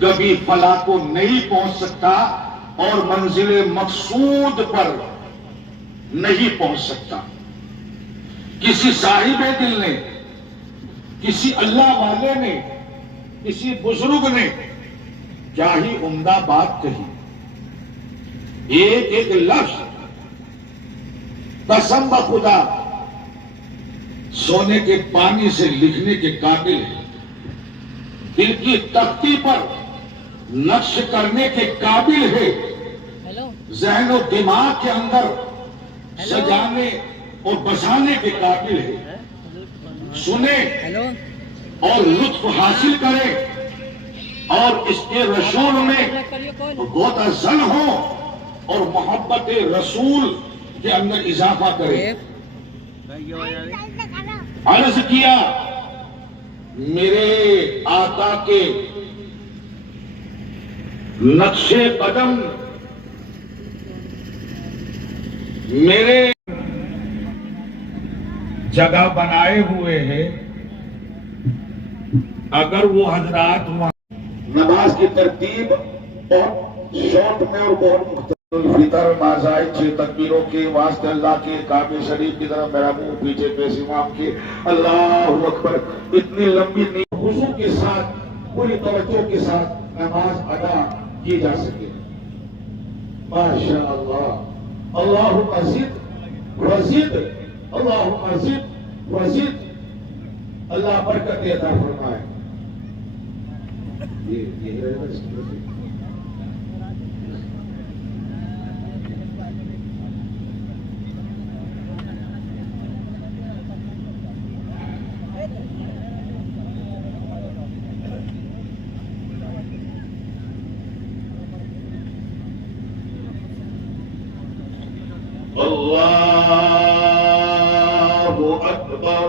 کبھی فلاح کو نہیں پہنچ سکتا اور منزل مقصود پر نہیں پہنچ سکتا۔ کسی صاحب دل نے، کسی اللہ والے نے، کسی بزرگ نے کیا ہی عمدہ بات کہی، ایک ایک لفظ قسم بخدا سونے کے پانی سے لکھنے کے قابل ہے، دل کی تختی پر نقش کرنے کے قابل ہے، ذہن و دماغ کے اندر سجانے اور بسانے کے قابل ہے۔ سنیں اور لطف حاصل کریں اور اس کے رسول میں غوطہ زن ہو اور محبت رسول کے اندر اضافہ کریں۔ عرض کیا میرے آقا کے نقش قدم میرے جگہ بنائے ہوئے ہیں، اگر وہ حضرات نماز کی ترتیب بہت شارٹ میں اور بہت مختلف فطر مازائی 6 تکبیروں کے واسطے اللہ کے کعبے شریف کی طرف میرا منہ پیچھے پیش امام کے اللہ اکبر اتنی لمبی خشوع کے ساتھ پوری توجہ کے ساتھ نماز ادا کی جا سکے۔ ماشاء اللہ، اللہ مزید وزید، اللہ مزید وزید، اللہ برکت عطا فرمائے۔ یہ رہے گا اس کی اللہ اکبر۔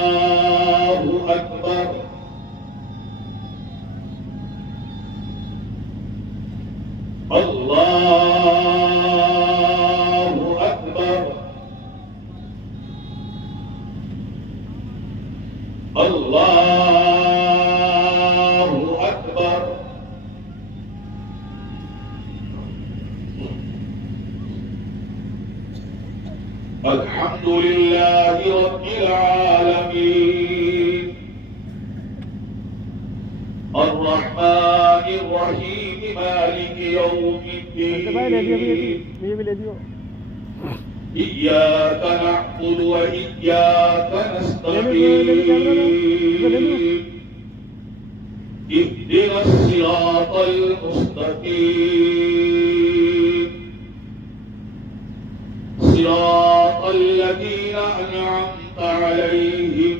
اللہ اکبر۔ اللہ اللہ اکبر۔ الحمد للہ رب العالمین الرحمن الرحیم مالک یوم الدین إياك نعبد وإياك نستعين اهدنا الصراط المستقيم صراط الذين أنعمت عليهم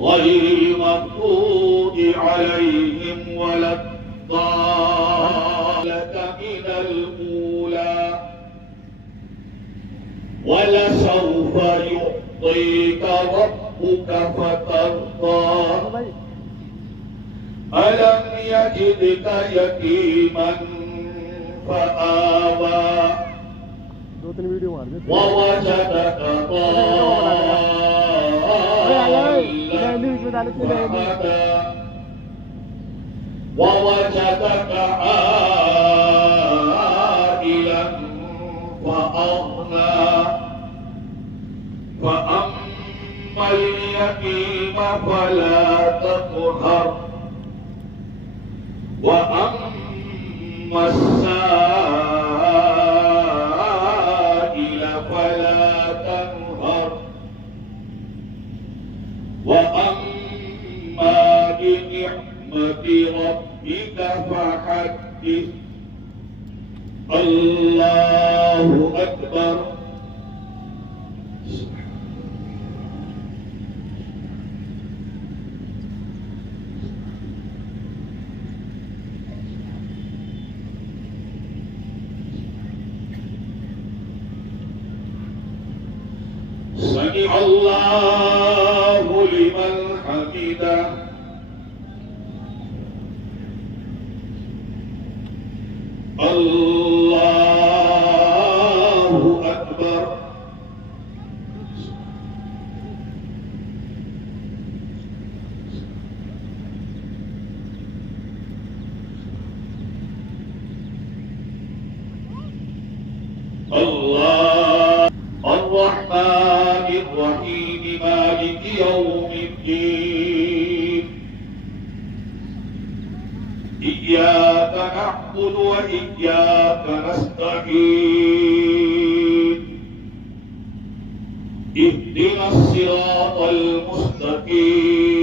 غير المغضوب عليهم ولا الضالين من الأولى وَلَسَوْفَ يُعْطِيكَ رَبُّكَ فَتَرْضَىٰ أَلَمْ يَجِدْكَ يَتِيمًا فَآوَىٰ وَوَجَدَكَ ضَالًّا فَهَدَىٰ وَوَجَدَكَ عَائِلًا فَأَغْنَىٰ فَأَمَّا الْيَتِيمَ فَلَا تَقْهَرْ وَأَمَّا السَّائِلَ فَلَا تَنْهَرْ وَأَمَّا بِنِعْمَةِ رَبِّكَ فَحَدِّثْ۔ اللہ اکبر۔ سمع اللہ لمن حمدہ الله أكبر. الله الرحمن الرحيم مالك يوم الدين إياك نعبد وإياك نستعين اهدنا الصراط المستقيم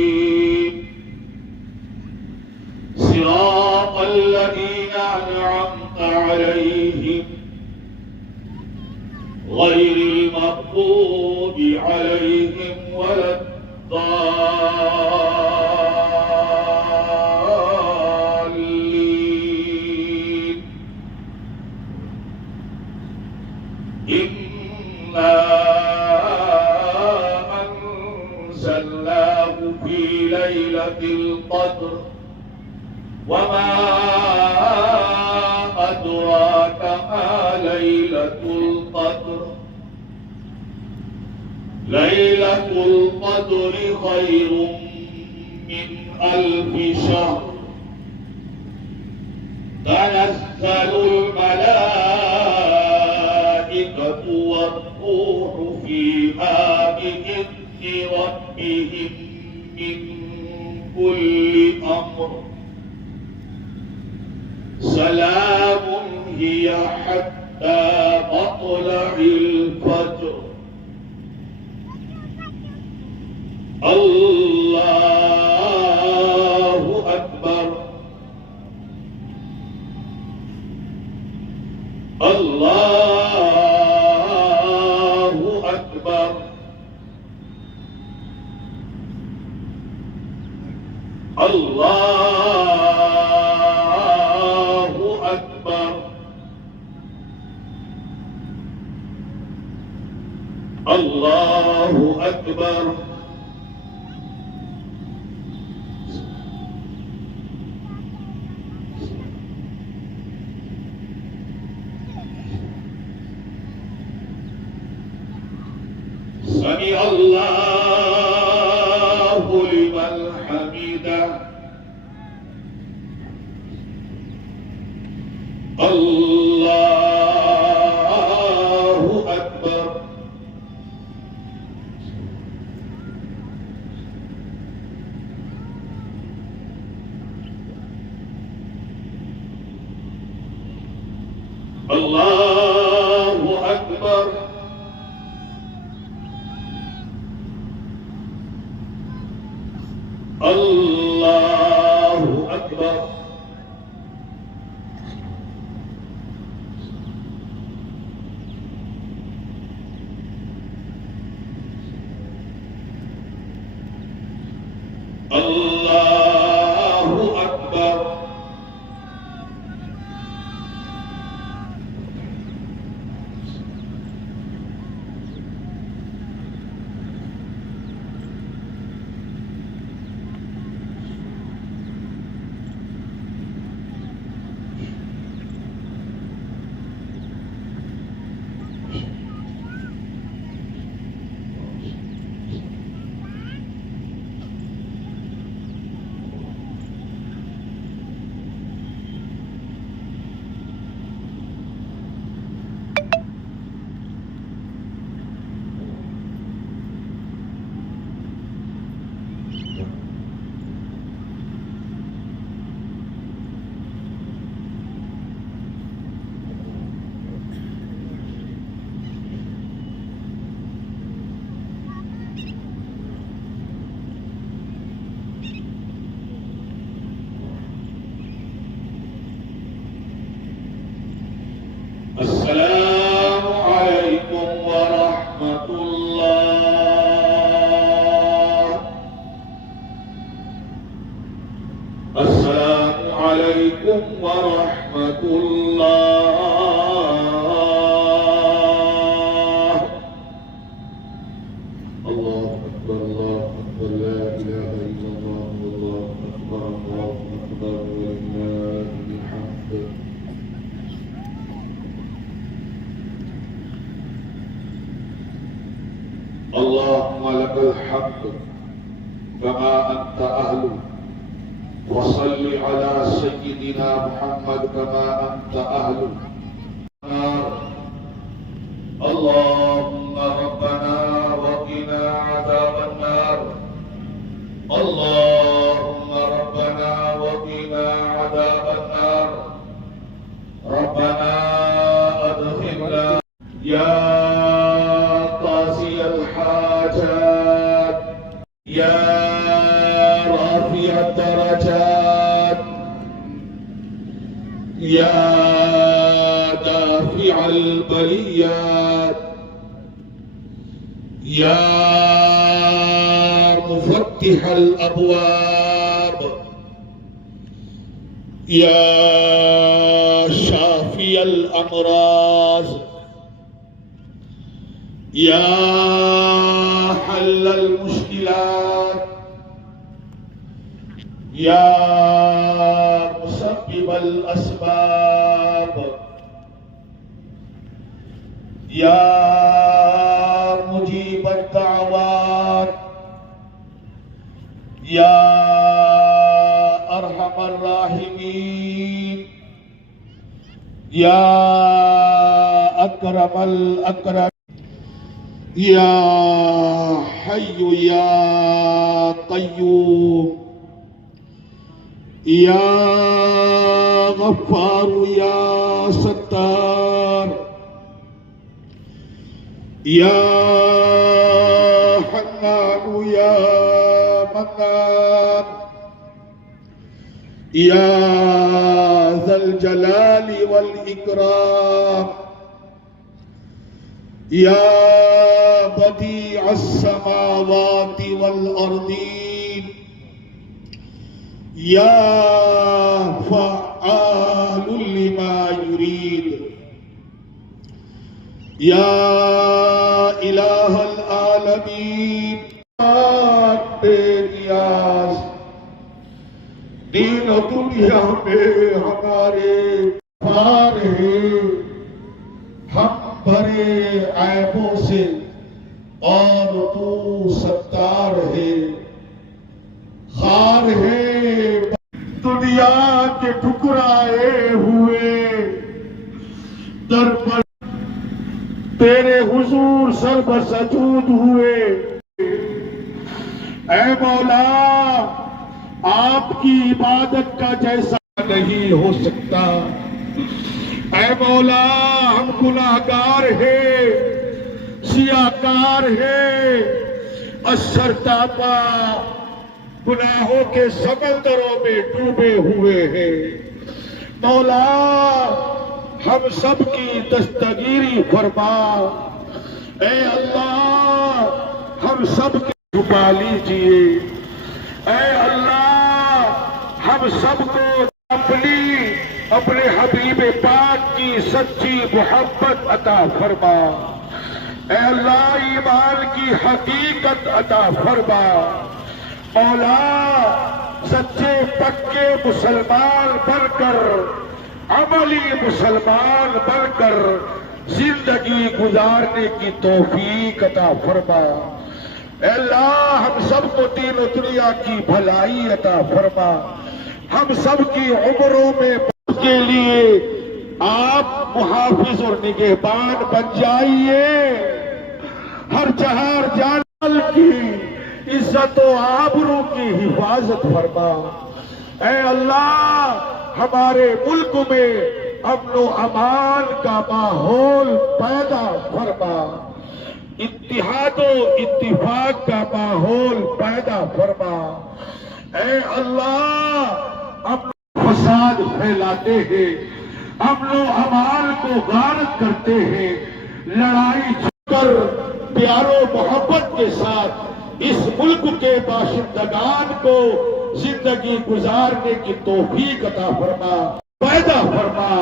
صراط الذين أنعمت عليهم غير المغضوب عليهم ولا الضالين. إنا أنزلناه في ليلة القدر وما أدراك ما ليلة القدر. ليلة القدر خير من 1000 شهر. تنزل الملائكة والروح فيها بإذن ربهم من كل أمر. سلام هي حتى مطلع الفجر. الله أكبر. الله أكبر. الله أكبر. الله أكبر. سمع الله لمن حمده. الله أكبر. الله أكبر. الله أكبر. الله أكبر. السلام عليكم ورحمة الله. السلام عليكم ورحمة الله. الله أكبر. الله أكبر. لا إله إلا الله. الله أكبر. الله أكبر ولله الحمد. اللهم لك الحمد كما أنت أهل وصل على سيدنا محمد كما أنت أهل. اللهم ربنا وقنا عذاب النار. اللهم ربنا وقنا عذاب النار. ربنا أدخلنا يا قاضي الحاجات يا رافع الدرجات يا دافع البليات يا مفتح الأبواب يا شافي الأمراض يا حل المشكلات يا مسبب الأسباب يا مجيب الدعوات يا أرحم الراحمين يا أكرم الأكرم يا حي يا قيوم يا غفار يا ستار يا حنان يا منان يا ذا الجلال والإكرام يا بديع السماوات والأرضين يا فعال لما يريد يا إله العالمين بے نیاز دین و دنیا میں ہمارے پار ہیں ہم بھرے عیبوں سے اور تو ستار ہے خار ہے دنیا کے ٹھکرائے ہوئے در پر تیرے حضور سر بسجود ہوئے. اے مولا آپ کی عبادت کا جیسا نہیں ہو سکتا. اے مولا ہم گناہگار ہیں سیاکار ہیں اشرتابہ گناہوں کے سمندروں میں ڈوبے ہوئے ہیں. مولا ہم سب کی دستگیری فرما. اے اللہ ہم سب کے چھپا لیجئے. اے اللہ ہم سب کو اپنے حبیب پاک کی سچی محبت عطا فرما. اے اللہ ایمان کی حقیقت عطا فرما. مولا سچے پکے مسلمان بن کر عملی مسلمان بن کر زندگی گزارنے کی توفیق عطا فرما. اے اللہ ہم سب کو دین و دنیا کی بھلائی عطا فرما. ہم سب کی عمروں میں کے لیے آپ محافظ اور نگہبان بن جائیے. ہر چہار جان کی عزت و آبرو کی حفاظت فرما. اے اللہ ہمارے ملک میں امن و امان کا ماحول پیدا فرما. اتحاد و اتفاق کا ماحول پیدا فرما. اے اللہ امن فساد پھیلاتے ہیں امن و امان کو غارت کرتے ہیں. لڑائی کر پیار و محبت کے ساتھ اس ملک کے باشندگان کو زندگی گزارنے کی توفیق عطا فرما پیدا فرما.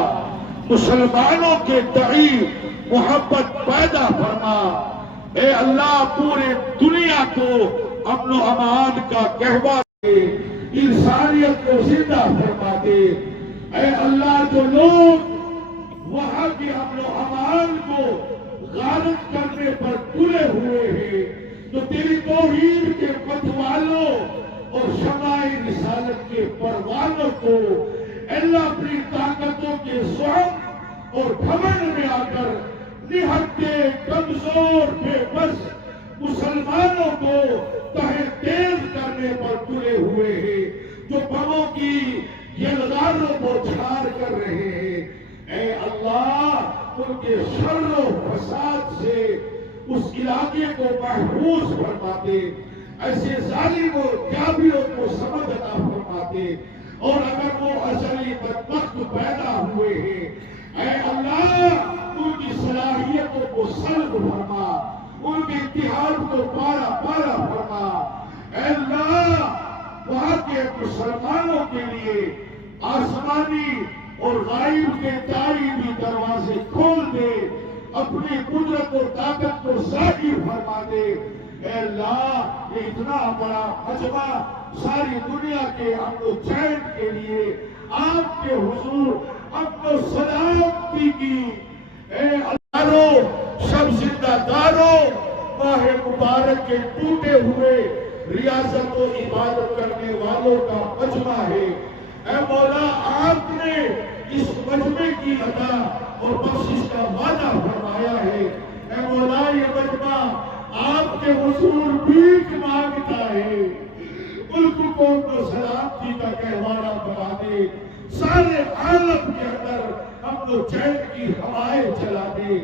مسلمانوں کے دعی محبت پیدا فرما. اے اللہ پورے دنیا کو امن و امان کا کہوا دے. انسانیت کو زندہ فرما دے. اے اللہ جو لوگ وہاں کے امن و امان کو غارت کرنے پر تلے ہوئے ہیں جو تیری توحید کے پتھ والوں اور شمائے رسالت کے پروانوں کو اللہ اپنی طاقتوں کے سعم اور گھمنڈ میں آ کر نہتے کمزور بے بس مسلمانوں کو تہہ تیز کرنے پر تلے ہوئے ہیں، جو بموں کی یلغاروں کو چھاڑ کر رہے ہیں۔ اے اللہ ان کے شر و فساد سے اس علاقے کو محفوظ فرماتے، ایسے ظالم و جابروں کو سمجھ عطا فرماتے، اور اگر وہ ازلی بدبخت پیدا ہوئے ہیں اے اللہ ان کی صلاحیتوں کو سلب فرما، ان کے اتحاد کو پارا پارا فرما۔ اے اللہ وہاں کے مسلمانوں کے لیے آسمانی اور غائب کے تاریخی دروازے کھول دے، اپنی قدرت اور طاقت کو ظاہر فرما دے۔ اے اللہ یہ اتنا بڑا مجمع ساری دنیا کے امن و چین کے لیے آپ کے حضور امن و سلامتی کی اے اللہ سب زندہ داروں ماہ مبارک کے ٹوٹے ہوئے ریاضت و عبادت کرنے والوں کا مجمع ہے۔ اے مولا آپ نے اس مجمع کی عطا اور بخشش کا وعدہ فرمایا ہے۔ اے مولا یہ مجمع آپ کے حضور بھیک مانگتا ہے، ملک کو سلامتی کا گہوارہ بنا دے، سارے عالم کے اندر امن و چین کی ہوائیں چلا دے۔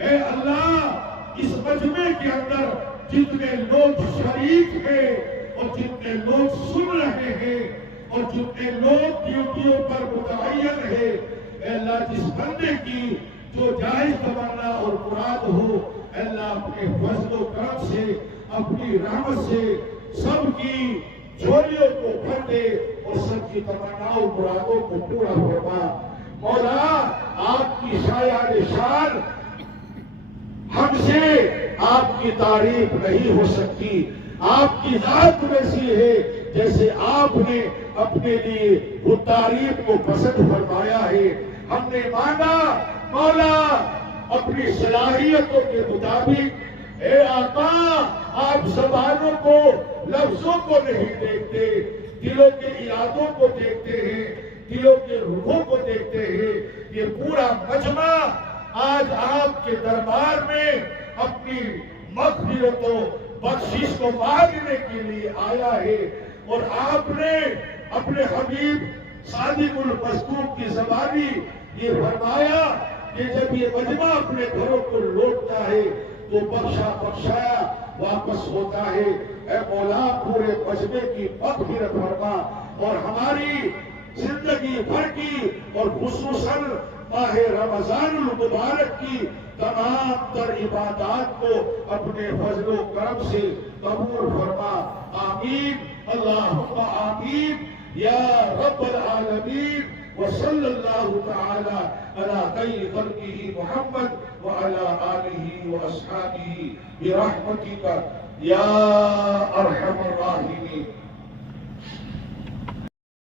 اے اللہ اس مجمع کے اندر جتنے لوگ شریک ہیں اور جتنے لوگ سن رہے ہیں اور جتنے لوگ ڈیوٹیوں پر متعین ہیں، اے اللہ جس بندے کی جو جائز تمنا اور مراد ہو، اے اللہ اپنے فضل و کرم سے اپنی رحمت سے سب کی جھولیوں کو بھر دے اور سب کی تمناؤں مرادوں کو پورا فرما۔ مولا آپ کی شایان شان ہم سے آپ کی تعریف نہیں ہو سکتی، آپ کی ذات ویسی ہے جیسے آپ نے اپنے لیے وہ تعریف کو پسند فرمایا ہے۔ ہم نے مانگا مولا اپنی صلاحیتوں کے مطابق، اے آقا آپ زبانوں کو لفظوں کو نہیں دیکھتے، دلوں کے ارادوں کو دیکھتے ہیں، دلوں کے روحوں کو دیکھتے ہیں۔ یہ پورا مجمع آج آپ کے دربار میں اپنی مغفرت و بخشش کو مانگنے کے لیے آیا ہے، اور آپ نے اپنے حبیب صادق المصدوق کی زبانی یہ فرمایا کہ جب یہ مجمع اپنے گھروں کو لوٹتا ہے تو بخشا بخشایا واپس ہوتا ہے۔ اے مولا پورے مجمع کی مغفرت فرما، اور ہماری زندگی بھر کی اور خصوصاً ماہ رمضان المبارک کی تمام تر عبادات کو اپنے فضل و کرم سے قبول فرما۔ آمین اللہم آمین یا رب العالمین۔ وصلی اللہ تعالی علی خیر خلقہ محمد وعلی آلہ واصحابہ برحمتک یا ارحم الراحمین۔